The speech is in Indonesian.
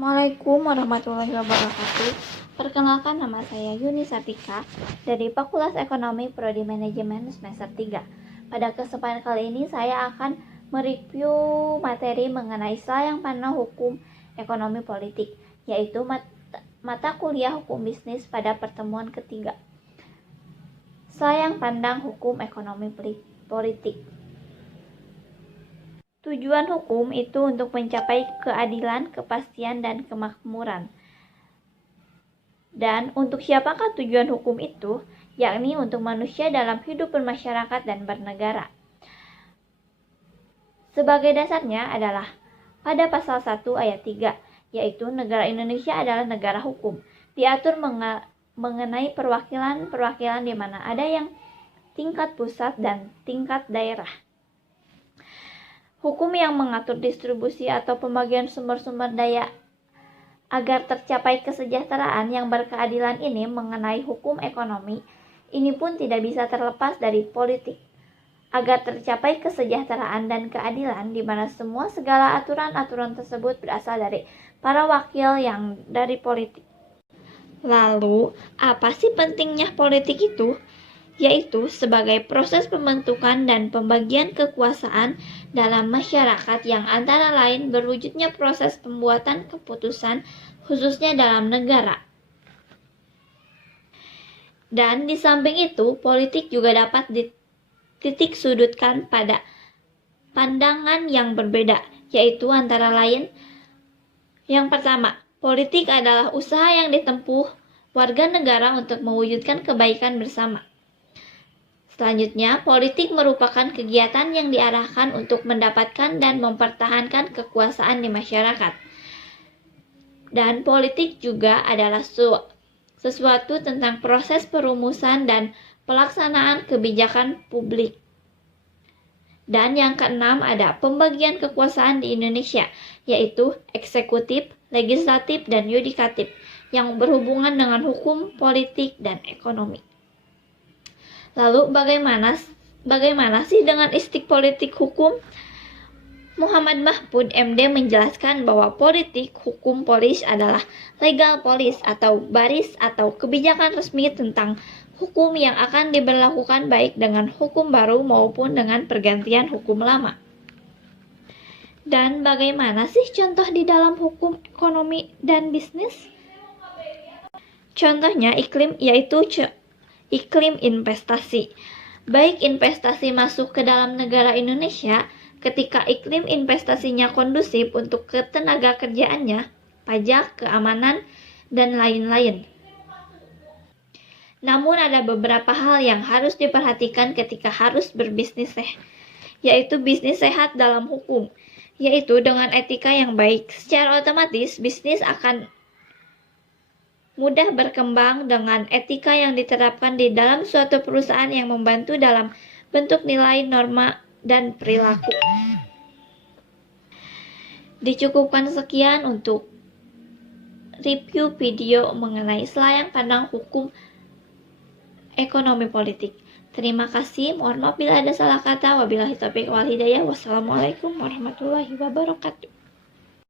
Assalamualaikum warahmatullahi wabarakatuh. Perkenalkan, nama saya Yuni Sartika dari Fakultas Ekonomi Prodi Manajemen semester 3. Pada kesempatan kali ini saya akan mereview materi mengenai selayang pandang hukum ekonomi politik, yaitu mata kuliah hukum bisnis pada pertemuan ketiga. Selayang pandang hukum ekonomi politik. Tujuan hukum itu untuk mencapai keadilan, kepastian, dan kemakmuran. Dan untuk siapakah tujuan hukum itu? Yakni untuk manusia dalam hidup bermasyarakat dan bernegara. Sebagai dasarnya adalah pada pasal 1 ayat 3, yaitu negara Indonesia adalah negara hukum. Diatur mengenai perwakilan di mana ada yang tingkat pusat dan tingkat daerah. Hukum yang mengatur distribusi atau pembagian sumber-sumber daya agar tercapai kesejahteraan yang berkeadilan ini mengenai hukum ekonomi ini pun tidak bisa terlepas dari politik. Agar tercapai kesejahteraan dan keadilan di mana segala aturan-aturan tersebut berasal dari para wakil yang dari politik. Lalu, apa sih pentingnya politik itu? Yaitu sebagai proses pembentukan dan pembagian kekuasaan dalam masyarakat yang antara lain berwujudnya proses pembuatan keputusan khususnya dalam negara. Dan di samping itu, politik juga dapat dititik sudutkan pada pandangan yang berbeda, yaitu antara lain yang pertama, politik adalah usaha yang ditempuh warga negara untuk mewujudkan kebaikan bersama. Selanjutnya, politik merupakan kegiatan yang diarahkan untuk mendapatkan dan mempertahankan kekuasaan di masyarakat. Dan politik juga adalah sesuatu tentang proses perumusan dan pelaksanaan kebijakan publik. Dan yang keenam ada pembagian kekuasaan di Indonesia, yaitu eksekutif, legislatif, dan yudikatif, yang berhubungan dengan hukum, politik, dan ekonomi. Lalu bagaimana sih dengan istik politik hukum? Muhammad Mahfud MD menjelaskan bahwa politik hukum polis adalah legal polis atau baris atau kebijakan resmi tentang hukum yang akan diberlakukan baik dengan hukum baru maupun dengan pergantian hukum lama. Dan bagaimana sih contoh di dalam hukum ekonomi dan bisnis? Contohnya yaitu iklim investasi. Baik investasi masuk ke dalam negara Indonesia ketika iklim investasinya kondusif untuk ketenaga kerjaannya, pajak, keamanan, dan lain-lain. Namun ada beberapa hal yang harus diperhatikan ketika harus berbisnis yaitu bisnis sehat dalam hukum, yaitu dengan etika yang baik. Secara otomatis bisnis akan mudah berkembang dengan etika yang diterapkan di dalam suatu perusahaan yang membantu dalam bentuk nilai, norma, dan perilaku. Dicukupkan sekian untuk review video mengenai selayang pandang hukum ekonomi politik. Terima kasih, mohon maaf bila ada salah kata. Wabillahi taufiq wal hidayah. Wassalamualaikum warahmatullahi wabarakatuh.